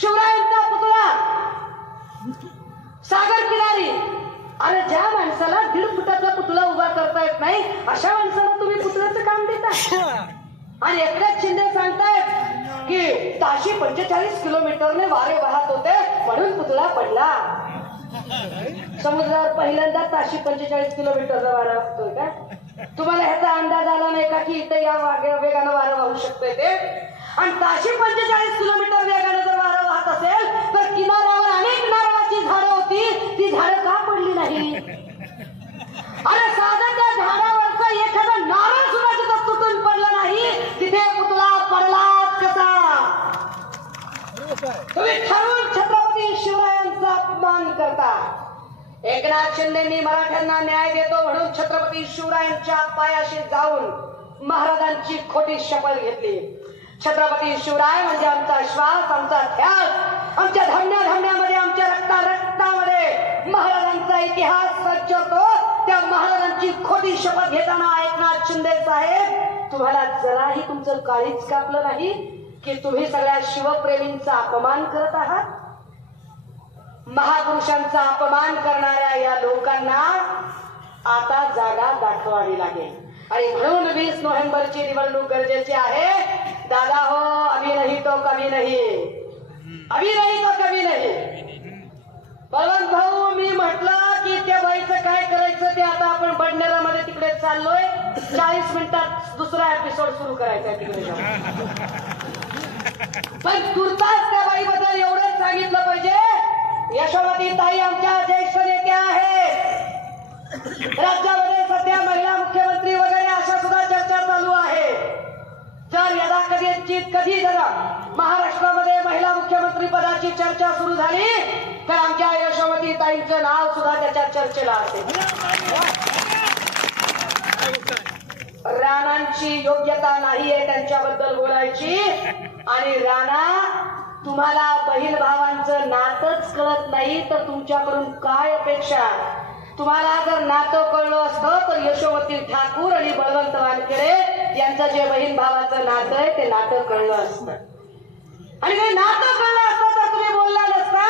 शिवरायांचा पुतळा सागर किनारी. अरे ज्या माणसाला 1.5 फुटाचा पुतळा उभा करता येत नाही अशा माणसाला तुम्ही पुतळ्याचं काम देता. आणि एकनाथ शिंदे सांगतायत की ताशी 45 किलोमीटरने वारे वाहत होते म्हणून पुतळा पडला. समुद्रावर पहिल्यांदा ताशी 45 किलोमीटरचा वारा वाहतोय का? तुम्हाला ह्याचा अंदाज आला नाही का की इथे या वेगानं वारं वाहू शकतोय ते? आणि ताशी 45 किलोमीटर वेगानं जर वारं वाहत असेल तर किनाऱ्यावर अनेक नारळाची झाडं होती, ती झाडं का पडली नाही? अरे साधं त्या झाडावरचा एखादा नारळ सुद्धा तिथं तुटून पडला नाही, तिथे पुतळा पडलाच कसा? तुम्ही ठरवून छत्रपती शिवरायांचा अपमान करता. एकनाथ शिंदेंनी मराठ्यांना न्याय देतो म्हणून छत्रपती शिवरायांच्या पायाशी जाऊन महाराजांची खोटी शपथ घेतली. छत्रपती शिवराय म्हणजे आमचा श्वास, आमचा ध्यास, आमच्या धामण्या धामण्यामध्ये, आमच्या रक्तामध्ये महाराजांचा इतिहास सज्जतो. त्या महाराजांची खोटी शपथ घेताना एकनाथ शिंदे साहेब तुम्हाला जराही तुमचं काळीच कापलं नाही की तुम्ही सगळ्या शिवप्रेमींचा अपमान करत आहात? महापुरुषांचा अपमान करणाऱ्या या लोकांना आता जागा दाखवावी लागेल. आणि म्हणून 20 नोव्हेंबरची निवडणूक गरजेची आहे. दादा हो, अभी नहीं तो कभी नहीं, अभी नहीं तो कभी नहीं. बळवंत भाऊ, मी म्हटलं की त्या बाईचं काय करायचं ते आता आपण बडनेरामध्ये तिकडे चाललोय. 40 मिनिटात दुसरा एपिसोड सुरू करायचा तिकडे जाऊन. पण तुर्तास त्या बाईबद्दल एवढंच सांगितलं पाहिजे, यशोमती ताई आमच्या ज्येष्ठ नेत्या आहेत. राज्यामध्ये सध्या महिला मुख्यमंत्री वगैरे अशा सुद्धा चर्चा चालू आहे. जर यदा कधी जरा महाराष्ट्रामध्ये महिला मुख्यमंत्री पदाची चर्चा सुरू झाली तर आमच्या यशोमती ताईंचं नाव सुद्धा त्याच्या चर्चेला असेल. राणांची योग्यता नाहीये त्यांच्याबद्दल बोलायची. आणि राणा, तुम्हाला बहीण भावांचं नातंच कळत नाही तर तुमच्याकडून काय अपेक्षा? तुम्हाला जर नातं कळलं असतं तर यशोमती ठाकूर आणि बळवंत वानखेडे यांचं जे बहीण भावाचं नातं आहे ते नातं कळलं असतं. आणि ते नातं कळलं असतं तर तुम्ही बोलला नसता.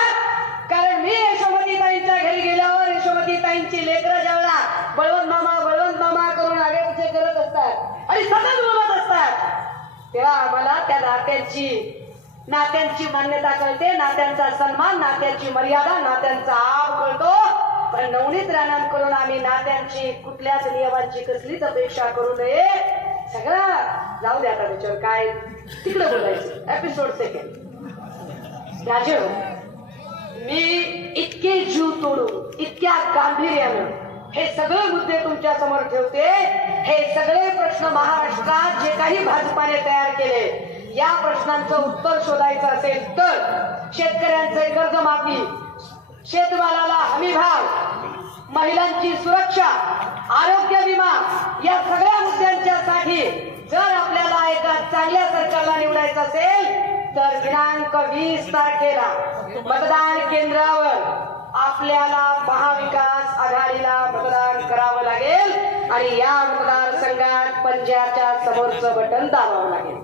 कारण मी यशोमती ताईंच्या घरी गेल्यावर यशोमती ताईंची लेकरं ज्यावेळेला बळवंत मामा करून आगेपिछे करत असतात आणि सतत बोलत असतात तेव्हा आम्हाला त्या नात्यांची मान्यता कळते, नात्यांचा सन्मान, नात्याची मर्यादा, नात्यांचा आब कळतो. पण नवनीत राणांकडून आम्ही नात्यांची कुठल्याच नियमांची कसलीच अपेक्षा करू नये. सगळा जाऊ द्या, आता त्याच्यावर काय तिकडे बोलायचं. Episode second. राजे, मी इतके जीव तोडून, इतक्या गांभीर्यानं हे सगळे मुद्दे तुमच्या समोर ठेवते. हे सगळे प्रश्न महाराष्ट्रात जे काही भाजपाने तयार केले, या प्रश्नांचं उत्तर शोधायचं असेल तर शेतकऱ्यांचे कर्जमाफी, शेतमालाला हमी भाव, महिलांची सुरक्षा, आरोग्य विमा, या सगळ्या मुद्द्यांच्यासाठी जर आपल्याला एका चांगल्या सरकारला निवडायचं असेल तर दिनांक 20 तारखेला मतदान केंद्रावर आपल्याला महाविकास आघाडीला मतदान करावं लागेल. आणि या मतदारसंघात पंजाच्या समोरचं बटन दाबावं लागेल.